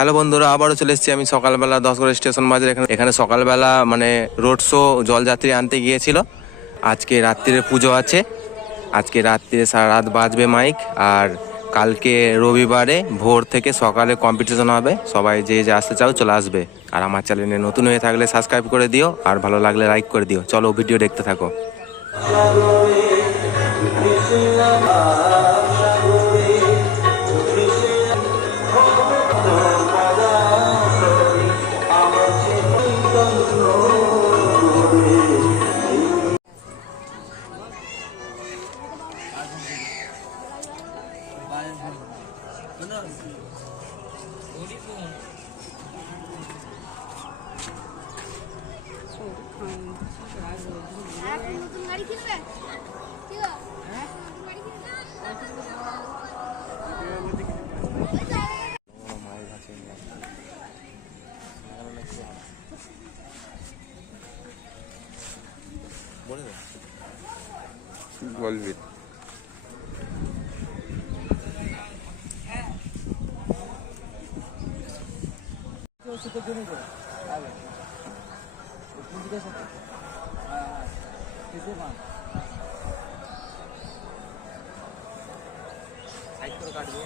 Hello বন্ধুরা, আবারও চলে এসেছি আমি সকালবেলা 10গড় স্টেশন বাজার। এখানে সকালবেলা মানে রোড শো জলযাত্রী আনতে গিয়েছিল। আজকে রাত্রিরে পুজো আছে, আজকে রাত্রিরে সারা রাত বাজবে মাইক। আর কালকে রবিবারে ভোর থেকে সকালে কম্পিটিশন হবে, সবাই যে যে আসতে চাও চলে আসবে। আর আমার চ্যানেলে নতুন হয়ে থাকলে সাবস্ক্রাইব করে দিও, আর ভালো লাগলে লাইক করে দিও। চলো ভিডিও দেখতে থাকো। নতুন গাড়ি কিনবে? বলবি সাইড করে কাটবি।